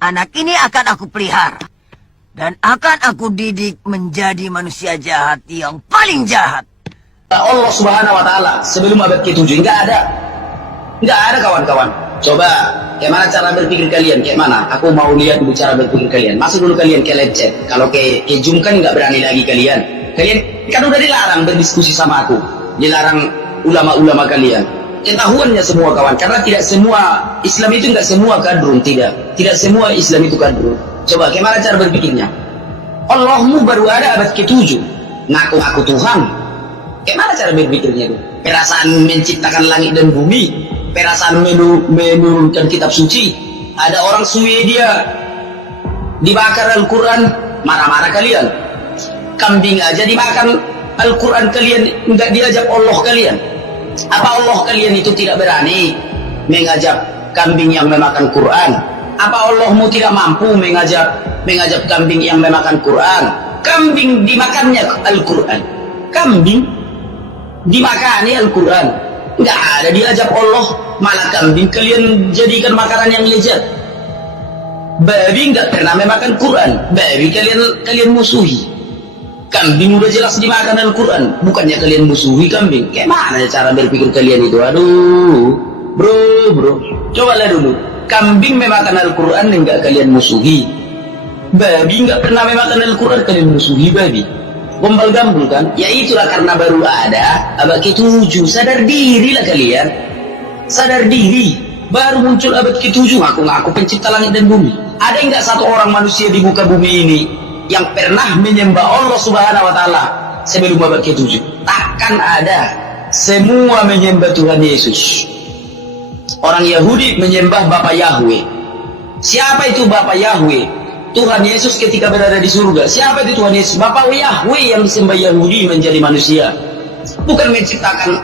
Anak ini akan aku pelihara. Dan akan aku didik menjadi manusia jahat yang paling jahat. Allah Subhanahu wa Ta'ala sebelum abad ke-7 nggak ada kawan-kawan. Coba kayak mana cara berpikir kalian, kayak mana? Aku mau lihat dulu cara berpikir kalian. Masuk dulu kalian ke live chat. Kalau ke Zoom kan nggak berani lagi kalian. Kalian kan udah dilarang berdiskusi sama aku, dilarang ulama-ulama kalian. Ketahuannya semua kawan, karena tidak semua Islam itu nggak semua kadrun, tidak semua Islam itu kadrun. Coba gimana cara berpikirnya? Allahmu baru ada abad ke-7, ngaku aku Tuhan. Gimana cara berpikirnya itu? Perasaan menciptakan langit dan bumi, perasaan menurunkan kitab suci. Ada orang Swedia dibakar Al-Quran, marah-marah kalian. Kambing aja dimakan Al-Quran kalian, nggak diajak Allah kalian. Apa Allah kalian itu tidak berani mengajak kambing yang memakan Quran? Apa Allahmu tidak mampu mengajak kambing yang memakan Quran? Kambing dimakannya Al-Quran. Kambing dimakani Al-Quran. Nggak ada diajak Allah, malah kambing kalian jadikan makanan yang lezat. Babi nggak pernah memakan Quran. Babi kalian musuhi. Kambing udah jelas dimakan Al-Quran, bukannya kalian musuhi kambing. Kayak mana cara berpikir kalian itu? Aduh, bro, cobalah dulu. Kambing memakan Al-Quran enggak kalian musuhi. Babi enggak pernah memakan Al-Quran, kalian musuhi babi. Gombal gambul kan? Ya itulah karena baru ada abad ke-7. Sadar dirilah kalian. Sadar diri. Baru muncul abad ke-7, ngaku pencipta langit dan bumi. Ada enggak satu orang manusia di muka bumi ini yang pernah menyembah Allah Subhanahu wa Ta'ala sebelum abad ke-7? Takkan ada. Semua menyembah Tuhan Yesus. Orang Yahudi menyembah Bapak Yahweh. Siapa itu Bapak Yahweh? Tuhan Yesus ketika berada di surga. Siapa itu Tuhan Yesus? Bapak Yahweh yang disembah Yahudi menjadi manusia. Bukan menciptakan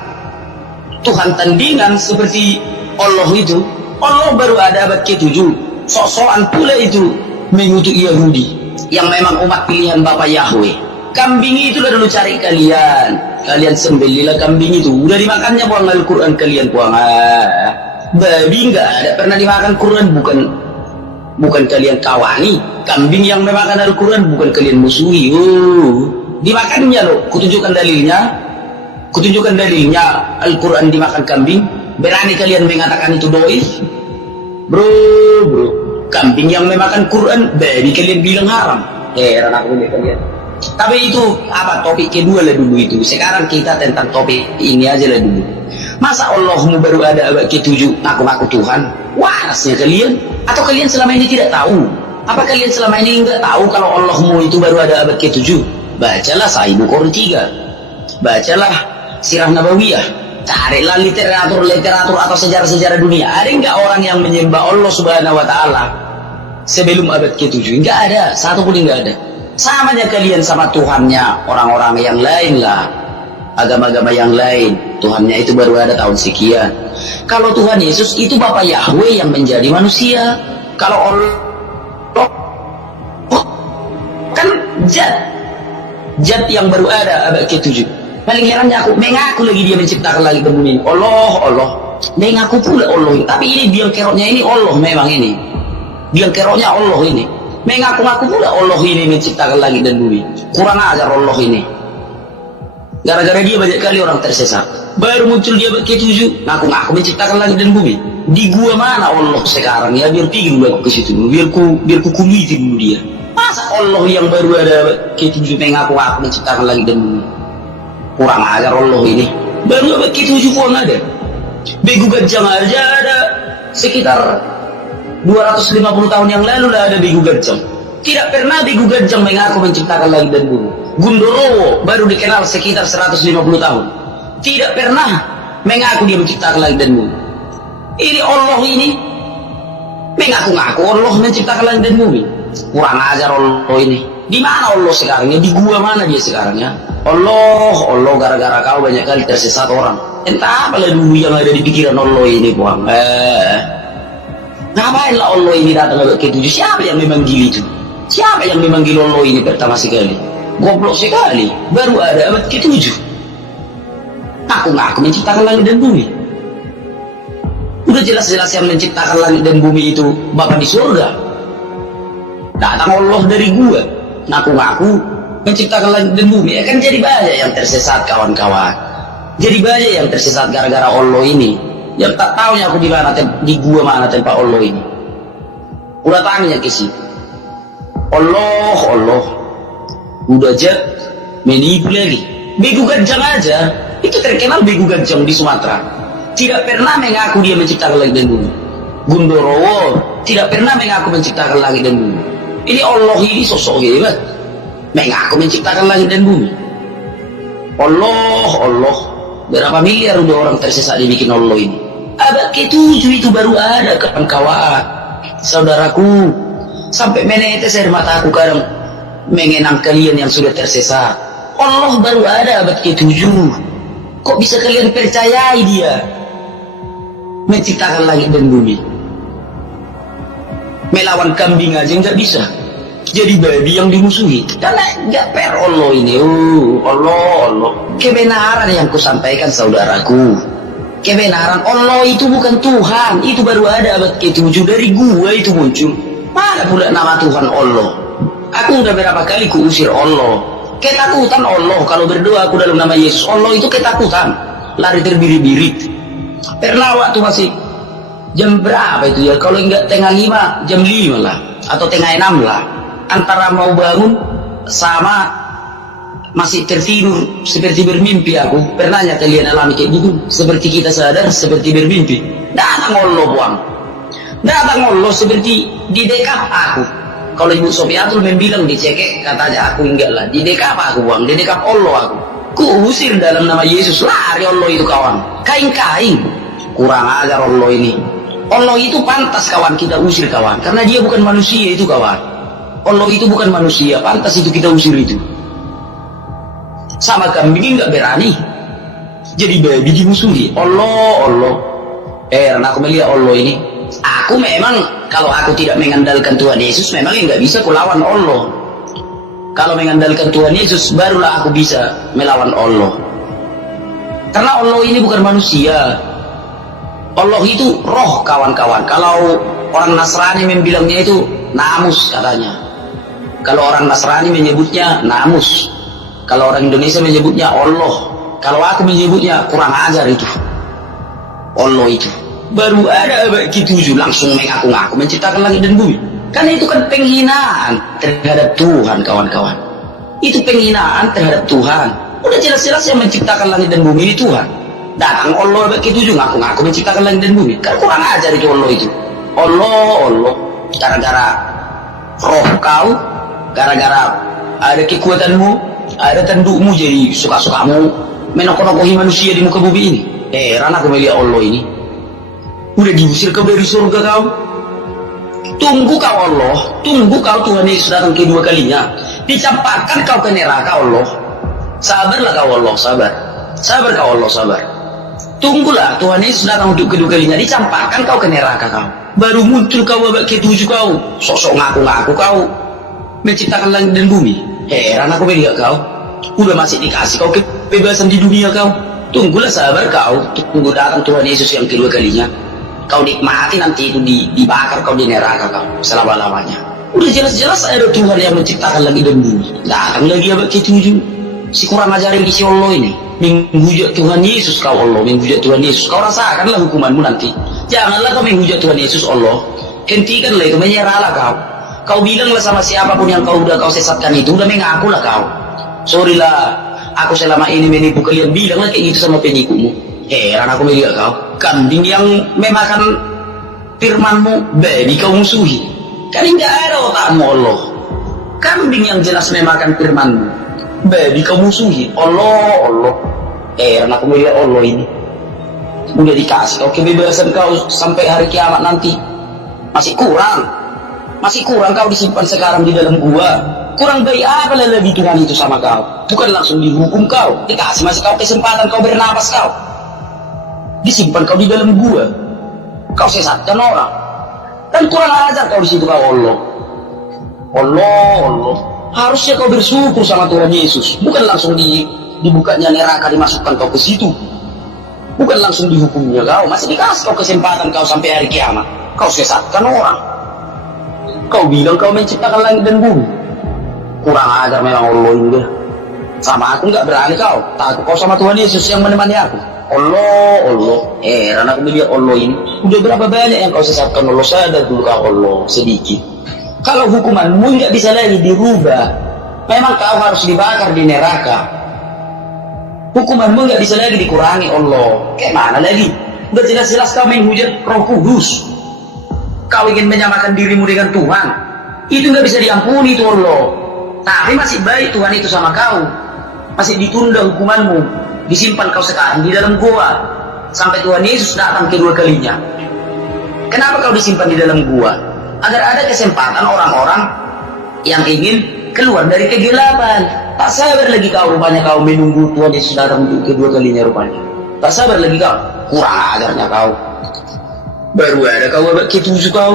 Tuhan tandingan seperti Allah itu. Allah baru ada abad ke-7. Sok-sokan pula itu mengutuk Yahudi yang memang umat pilihan Bapak Yahweh. Kambing itu udah dulu cari kalian sembelilah kambing itu. Udah dimakannya buang Al-Quran kalian buang. Babi nggak ada pernah dimakan Quran, bukan kalian kawani. Kambing yang memakan Al-Quran bukan kalian musuhi. Dimakannya loh. Kutunjukkan dalilnya Al-Quran dimakan kambing. Berani kalian mengatakan itu doif? Bro, kambing yang memakan Quran, babi kalian bilang haram. Heran aku lihat kalian. Tapi itu apa, topik kedua lah dulu itu. Sekarang kita tentang topik ini aja lah dulu. Masa Allahmu baru ada abad ke-7 ngaku Tuhan? Warasnya kalian? Atau kalian selama ini tidak tahu? Apa kalian selama ini nggak tahu kalau Allahmu itu baru ada abad ke-7? Bacalah Sahih Bukhari 3. Bacalah Sirah Nabawiyah. Carilah literatur atau sejarah-sejarah dunia. Ada nggak orang yang menyembah Allah Subhanahu wa Ta'ala sebelum abad ke-7? Nggak ada, satu pun nggak ada. Samanya kalian sama Tuhannya orang-orang yang lain lah, agama-agama yang lain. Tuhannya itu baru ada tahun sekian. Kalau Tuhan Yesus itu Bapak Yahweh yang menjadi manusia. Kalau Allah kan Zat yang baru ada abad ke-7. Paling herannya aku, mengaku lagi dia menciptakan lagi bumi ini. Allah. Mengaku pula Allah. Tapi ini biang keroknya ini Allah memang ini. Biang keroknya Allah ini. Mengaku-ngaku pula Allah ini menciptakan langit dan bumi. Kurang ajar Allah ini. Gara-gara dia banyak kali orang tersesat. Baru muncul dia ke-7, ngaku-ngaku menciptakan langit dan bumi. Di gua mana Allah sekarang ya? Biar pergi dulu aku ke situ dulu. Biar ku kuliti dulu dia. Masa Allah yang baru ada ke-7 mengaku-ngaku menciptakan langit dan bumi? Kurang ajar Allah ini. Baru abad ke-7 pun ada. Begu Gajang aja ada sekitar 250 tahun yang lalu lah ada Begu Gajang. Tidak pernah Begu Gajang mengaku menciptakan langit dan bumi. Gundorowo baru dikenal sekitar 150 tahun. Tidak pernah mengaku dia menciptakan langit dan bumi. Ini Allah ini mengaku-ngaku Allah menciptakan langit dan bumi. Kurang ajar Allah ini. Di mana Allah sekarang ya? Di gua mana dia sekarang ya? Allah gara-gara kau banyak kali tersesat orang. Entah apalah dulu yang ada di pikiran Allah ini buang. Ngapainlah Allah ini datang ke ke-7? Siapa yang memanggil itu? Siapa yang memanggil Allah ini pertama sekali? Goblok sekali. Baru ada abad ke-7. Ngaku menciptakan langit dan bumi. Udah jelas-jelas yang menciptakan langit dan bumi itu Bapa di surga. Datang Allah dari gua, ngaku-ngaku menciptakan langit dan bumi. Ya kan jadi banyak yang tersesat kawan-kawan. Jadi banyak yang tersesat gara-gara Allah ini. Yang tak tahunya aku di mana, di gua mana tempat Allah ini. Udah tanya ke sini. Allah, udah aja menipu lagi. Begu Gajang aja, itu terkenal Begu Gajang di Sumatera. Tidak pernah mengaku dia menciptakan langit dan bumi. Gundorowo tidak pernah mengaku menciptakan langit dan bumi. Ini Allah ini sosok hebat, mengaku menciptakan langit dan bumi. Allah, berapa miliar udah orang tersesat dibikin Allah ini. Abad ke-7 itu baru ada kawan-kawan, saudaraku. Sampai menetes air mataku kadang mengenang kalian yang sudah tersesat. Allah baru ada abad ke-7. Kok bisa kalian percayai dia menciptakan langit dan bumi? Melawan kambing aja nggak bisa, jadi babi yang dimusuhi. Karena nggak fair Allah ini. Allah. Kebenaran yang kusampaikan saudaraku, kebenaran. Allah itu bukan Tuhan. Itu baru ada abad ke-7, dari gua itu muncul. Mana pula nama Tuhan Allah? Aku udah berapa kali kuusir Allah. Ketakutan Allah kalau berdoa aku dalam nama Yesus. Allah itu ketakutan, lari terbirit-birit. Pernah waktu masih jam berapa itu ya, kalau enggak tengah 5, jam 5 lah, atau tengah 6 lah, antara mau bangun sama masih tertidur seperti bermimpi. Aku pernahnya kalian alami kayak gitu, seperti kita sadar seperti bermimpi. Datang Allah buang, datang Allah seperti di dekap aku. Kalau Ibu Sofiatul membilang dicekek, katanya aku enggak lah, di dekap aku buang, di dekap Allah aku. Kuusir dalam nama Yesus, lari Allah itu kawan, kain-kain. Kurang ajar Allah ini. Allah itu pantas kawan kita usir kawan, karena dia bukan manusia itu kawan. Allah itu bukan manusia, pantas itu kita usir itu. Sama kambing nggak berani, jadi babi dimusuhi. Allah. Aku melihat Allah ini. Aku memang kalau aku tidak mengandalkan Tuhan Yesus, memang nggak bisa kulawan Allah. Kalau mengandalkan Tuhan Yesus, barulah aku bisa melawan Allah. Karena Allah ini bukan manusia. Allah itu roh kawan-kawan. Kalau orang Nasrani membilangnya itu namus katanya. Kalau orang Nasrani menyebutnya namus. Kalau orang Indonesia menyebutnya Allah. Kalau aku menyebutnya kurang ajar itu. Allah itu. Baru ada abad ke-7 langsung mengaku-ngaku menciptakan langit dan bumi. Karena itu kan penghinaan terhadap Tuhan kawan-kawan. Itu penghinaan terhadap Tuhan. Udah jelas-jelas yang menciptakan langit dan bumi ini Tuhan. Datang Allah abad ke-7 ngaku-ngaku menciptakan langit dan bumi. Kan kurang ajar itu Allah itu. Allah. Gara-gara roh kau, gara-gara ada kekuatanmu, ada tandukmu, jadi suka-sukamu menokok-nokohi manusia di muka bumi ini. Heran aku melihat Allah ini. Udah diusir kau dari surga kau. Tunggu kau Allah, tunggu kau Tuhan Yesus datang kedua kalinya. Dicampakkan kau ke neraka Allah. Sabarlah kau Allah, sabar. Sabar kau Allah, sabar. Tunggulah Tuhan Yesus datang untuk kedua kalinya. Dicampakkan kau ke neraka kau. Baru muncul kau abad ke-7 kau. Sosok ngaku-ngaku kau menciptakan langit dan bumi. Heran aku melihat kau. Udah masih dikasih kau kebebasan di dunia kau. Tunggulah sabar kau. Tunggu datang Tuhan Yesus yang kedua kalinya. Kau nikmati nanti itu dibakar kau di neraka kau selama-lamanya. Udah jelas-jelas ada Tuhan yang menciptakan langit dan bumi. Datang lagi abad ke-7. Si kurang ajarin di si Allah ini. Menghujat Tuhan Yesus kau Allah. Menghujat Tuhan Yesus. Kau rasakanlah hukumanmu nanti. Janganlah kau menghujat Tuhan Yesus Allah. Hentikanlah itu, menyerahlah kau. Kau bilanglah sama siapapun yang kau sesatkan itu. Udah mengakulah kau. Sorry lah, aku selama ini menipu kalian. Bilanglah kayak gitu sama penipumu. Heran aku melihat kau. Kambing yang memakan firmanmu, babi kau musuhi. Kan enggak ada otakmu Allah. Kambing yang jelas memakan firmanmu, babi kau musuhi. Allah. Heran aku melihat Allah ini. Udah dikasih kau kebebasan kau sampai hari kiamat nanti. Masih kurang kau disimpan sekarang di dalam gua. Kurang baik apa lebih Tuhan itu sama kau. Bukan langsung dihukum kau. Dikasih masih kau kesempatan kau bernapas kau. Disimpan kau di dalam gua. Kau sesatkan orang. Dan kurang ajar kau di situ kau Allah. Harusnya kau bersyukur sama Tuhan Yesus. Bukan langsung dibukanya neraka dimasukkan kau ke situ. Bukan langsung dihukumnya kau. Masih dikasih kau kesempatan kau sampai hari kiamat. Kau sesatkan orang. Kau bilang kau menciptakan langit dan bumi. Kurang ajar memang Allah ini. Sama aku nggak berani kau. Takut kau sama Tuhan Yesus yang menemani aku. Allah, Allah. Heran aku melihat Allah ini. Udah berapa banyak yang kau sesatkan Allah. Sadar dulu kau Allah sedikit. Kalau hukumanmu nggak bisa lagi dirubah, memang kau harus dibakar di neraka. Hukumanmu nggak bisa lagi dikurangi Allah. Kayak mana lagi? Udah jelas-jelas kau menghujat Roh Kudus. Kau ingin menyamakan dirimu dengan Tuhan. Itu nggak bisa diampuni itu Allah. Tapi masih baik Tuhan itu sama kau. Masih ditunda hukumanmu. Disimpan kau sekarang di dalam gua sampai Tuhan Yesus datang kedua kalinya. Kenapa kau disimpan di dalam gua? Agar ada kesempatan orang-orang yang ingin keluar dari kegelapan. Tak sabar lagi kau rupanya kau menunggu Tuhan Yesus datang untuk kedua kalinya rupanya. Tak sabar lagi kau. Kurang ajarnya kau. Baru ada kau abad ke-7 kau.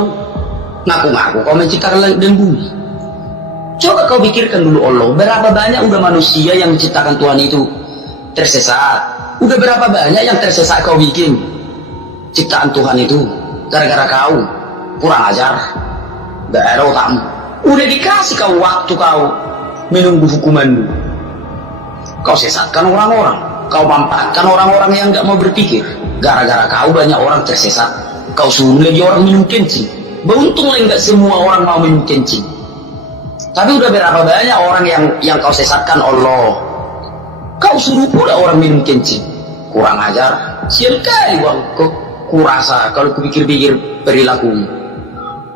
Ngaku-ngaku kau menciptakan langit dan bumi. Coba kau pikirkan dulu Allah. Berapa banyak udah manusia yang menciptakan Tuhan itu tersesat. Udah berapa banyak yang tersesat kau bikin ciptaan Tuhan itu gara-gara kau kurang ajar. Gak ada otakmu. Udah dikasih kau waktu kau menunggu hukumanmu. Kau sesatkan orang-orang. Kau manfaatkan orang-orang yang gak mau berpikir. Gara-gara kau banyak orang tersesat. Kau suruh lagi orang minum kencing. Beruntunglah gak semua orang mau minum kencing. Tapi udah berapa banyak orang yang kau sesatkan Allah. Kau suruh pula orang minum kencing. Kurang ajar. Sial kali bang. Kurasa kalau kupikir-pikir perilakumu.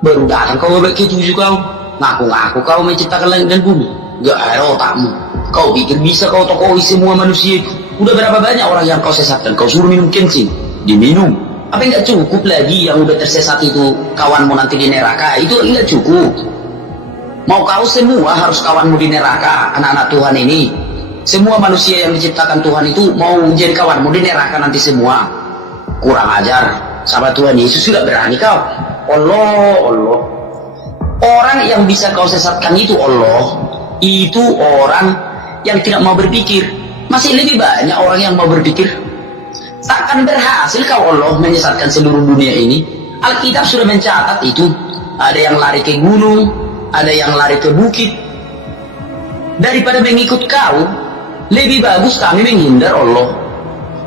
Baru datang kau babak ke-7 kau. Ngaku-ngaku kau menciptakan langit dan bumi. Gak ada otakmu. Kau pikir bisa kau tokohi semua manusia itu. Udah berapa banyak orang yang kau sesatkan. Kau suruh minum kencing. Diminum. Apa enggak cukup lagi yang udah tersesat itu kawanmu nanti di neraka? Itu enggak cukup. Mau kau semua harus kawanmu di neraka, anak-anak Tuhan ini. Semua manusia yang diciptakan Tuhan itu mau jadi kawanmu di neraka nanti semua. Kurang ajar. Sama Tuhan Yesus sudah berani kau. Allah, Allah. Orang yang bisa kau sesatkan itu Allah. Itu orang yang tidak mau berpikir. Masih lebih banyak orang yang mau berpikir. Takkan berhasil kau Allah menyesatkan seluruh dunia ini. Alkitab sudah mencatat itu. Ada yang lari ke gunung, ada yang lari ke bukit. Daripada mengikut kau, lebih bagus kami menghindar Allah.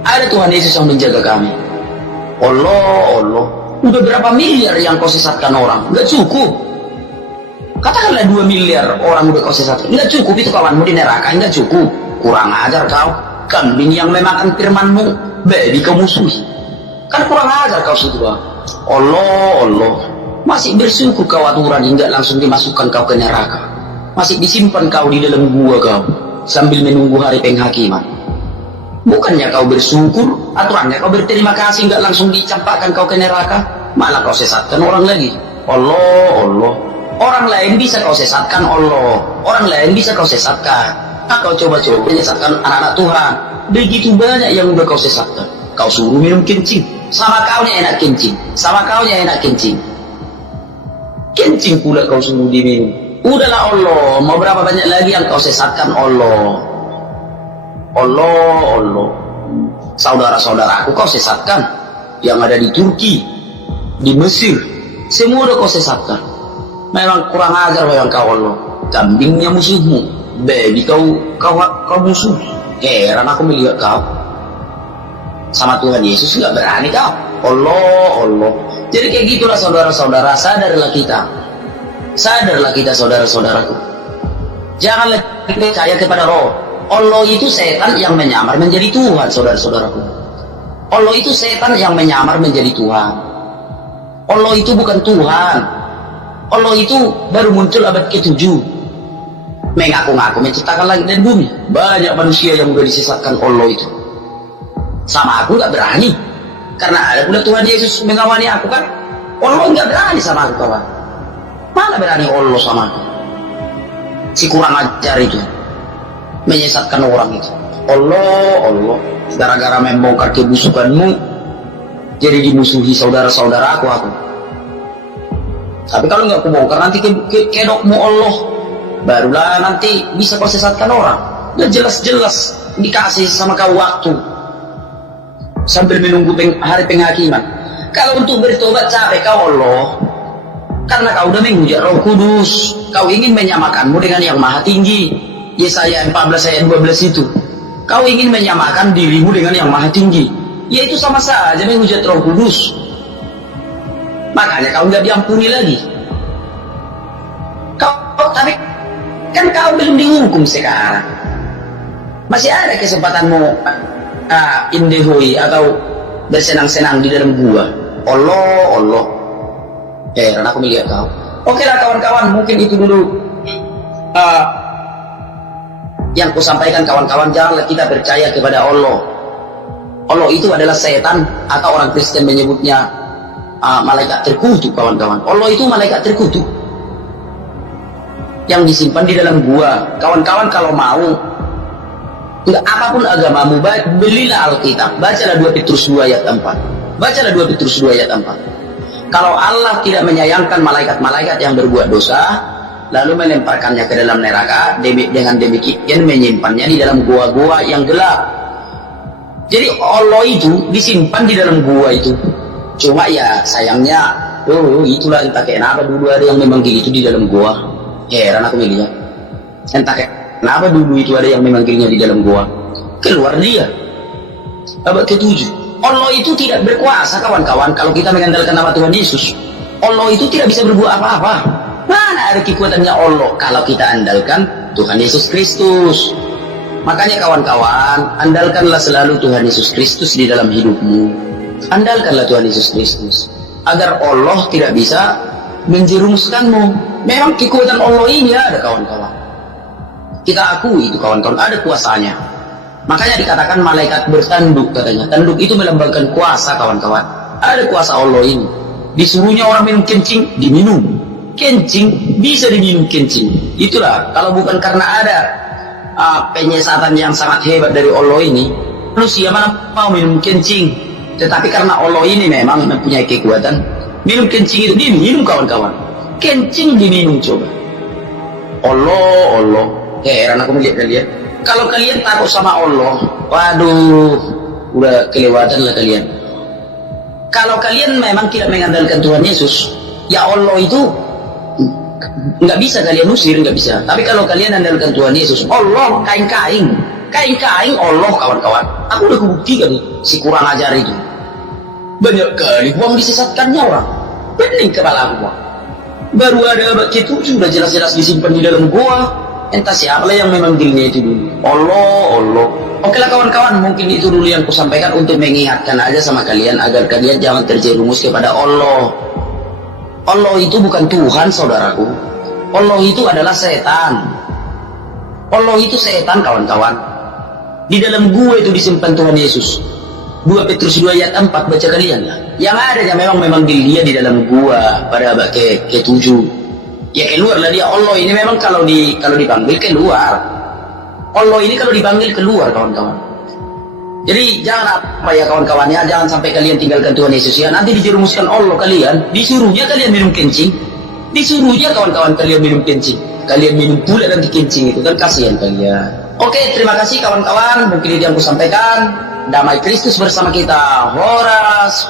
Ada Tuhan Yesus yang menjaga kami. Allah, Allah. Udah berapa miliar yang kau sesatkan orang? Gak cukup. Katakanlah 2 miliar orang udah kau sesatkan. Gak cukup itu kawanmu di neraka. Gak cukup. Kurang ajar kau. Kambing yang memakan firmanmu, babi kau musuhi. Kan kurang ajar kau sudah. Allah, Allah. Masih bersyukur kau aturan hingga langsung dimasukkan kau ke neraka. Masih disimpan kau di dalam gua kau sambil menunggu hari penghakiman. Bukannya kau bersyukur, aturannya kau berterima kasih nggak langsung dicampakkan kau ke neraka, malah kau sesatkan orang lagi. Allah, Allah. Orang lain bisa kau sesatkan Allah. Orang lain bisa kau sesatkan. Nah, kau coba-coba menyesatkan anak-anak Tuhan. Begitu banyak yang udah kau sesatkan. Kau suruh minum kencing. Sama kaunya enak kencing. Sama kaunya enak kencing. Kencing pula kau suruh diminum. Udahlah Allah, mau berapa banyak lagi yang kau sesatkan Allah. Allah, Allah. Saudara-saudaraku kau sesatkan. Yang ada di Turki, di Mesir, semua udah kau sesatkan. Memang kurang ajar memang kau Allah. Kambingnya musuhmu, baby kau musuh. Heran aku melihat kau. Sama Tuhan Yesus nggak berani kau. Allah, Allah. Jadi kayak gitulah saudara-saudara, sadarlah kita. Sadarlah kita saudara-saudaraku. Janganlah percaya kepada roh. Allah itu setan yang menyamar menjadi Tuhan, saudara-saudaraku. Allah itu setan yang menyamar menjadi Tuhan. Allah itu bukan Tuhan. Allah itu baru muncul abad ke-7. Mengaku-ngaku menciptakan langit dan bumi. Banyak manusia yang sudah disesatkan Allah itu. Sama aku gak berani. Karena ada pula Tuhan Yesus mengawani aku kan. Allah gak berani sama aku kawan. Mana berani Allah sama aku. Si kurang ajar itu. Menyesatkan orang itu. Allah, Allah. Gara-gara membongkar kebusukanmu, jadi dimusuhi saudara-saudara aku. Tapi kalau nggak kubongkar nanti kedokmu Allah, barulah nanti bisa kau sesatkan orang. Udah jelas-jelas dikasih sama kau waktu sambil menunggu hari penghakiman. Kalau untuk bertobat capek kau Allah. Karena kau udah menghujat Roh Kudus. Kau ingin menyamakanmu dengan yang maha tinggi. Yesaya 14 ayat 12 itu. Kau ingin menyamakan dirimu dengan yang maha tinggi. Yaitu sama saja menghujat Roh Kudus. Makanya kau nggak diampuni lagi. Tapi kan kau belum dihukum sekarang. Masih ada kesempatanmu indehoi atau bersenang-senang di dalam gua. Allah. Heran aku melihat kau. Oke lah kawan-kawan, mungkin itu dulu yang ku sampaikan kawan-kawan. Janganlah kita percaya kepada Allah. Allah itu adalah setan, atau orang Kristen menyebutnya malaikat terkutuk kawan-kawan. Allah itu malaikat terkutuk yang disimpan di dalam gua. Kawan-kawan kalau mau, enggak apapun agamamu, belilah Alkitab, bacalah 2 Petrus 2 ayat 4. Bacalah 2 Petrus 2 ayat 4. Kalau Allah tidak menyayangkan malaikat-malaikat yang berbuat dosa, lalu melemparkannya ke dalam neraka, dengan demikian menyimpannya di dalam gua-gua yang gelap. Jadi Allah itu disimpan di dalam gua itu. Cuma ya sayangnya, itulah entah kenapa dulu ada yang memanggil itu di dalam gua. Heran aku melihat. Entah kenapa dulu itu ada yang memanggilnya di dalam gua. Keluar dia. Abad ke-7. Allah itu tidak berkuasa kawan-kawan kalau kita mengandalkan nama Tuhan Yesus. Allah itu tidak bisa berbuat apa-apa. Mana ada kekuatannya Allah kalau kita andalkan Tuhan Yesus Kristus. Makanya kawan-kawan, andalkanlah selalu Tuhan Yesus Kristus di dalam hidupmu. Andalkanlah Tuhan Yesus Kristus agar Allah tidak bisa menjerumuskanmu. Memang kekuatan Allah ini ada kawan-kawan. Kita akui itu kawan-kawan, ada kuasanya. Makanya dikatakan malaikat bertanduk katanya. Tanduk itu melambangkan kuasa kawan-kawan. Ada kuasa Allah ini. Disuruhnya orang minum kencing, diminum. Kencing, bisa diminum kencing. Itulah, kalau bukan karena ada penyesatan yang sangat hebat dari Allah ini, manusia mana mau minum kencing. Tetapi karena Allah ini memang mempunyai kekuatan, minum kencing itu diminum kawan-kawan. Kencing diminum coba. Allah. Heran aku melihat kalian. Kalau kalian takut sama Allah, waduh, udah kelewatan lah kalian. Kalau kalian memang tidak mengandalkan Tuhan Yesus, ya Allah itu nggak bisa kalian usir, nggak bisa. Tapi kalau kalian andalkan Tuhan Yesus, Allah kain-kain Allah kawan-kawan. Aku udah kubuktikan si kurang ajar itu. Banyak kali uang disesatkannya orang. Pening kepala aku. Baru ada abad ke-7 sudah jelas-jelas disimpan di dalam gua. Entah siapa yang memanggilnya itu dulu. Allah. Oke lah kawan-kawan, mungkin itu dulu yang kusampaikan untuk mengingatkan aja sama kalian agar kalian jangan terjerumus kepada Allah. Allah itu bukan Tuhan saudaraku. Allah itu adalah setan. Allah itu setan kawan-kawan. Di dalam gua itu disimpan Tuhan Yesus. 2 Petrus 2 ayat 4 baca kalian lah. Yang ada yang memang memanggil dia di dalam gua pada abad ke-7. Ya keluarlah dia. Allah ini memang kalau dipanggil keluar. Allah ini kalau dipanggil keluar kawan-kawan. Jadi jangan apa ya kawan-kawannya, jangan sampai kalian tinggalkan Tuhan Yesus ya. Nanti dijerumuskan Allah kalian, disuruhnya kalian minum kencing. Disuruhnya kawan-kawan kalian minum kencing. Kalian minum pula nanti kencing itu kan kasihan kalian. Oke, terima kasih kawan-kawan. Mungkin itu yang aku sampaikan. Damai Kristus bersama kita. Horas.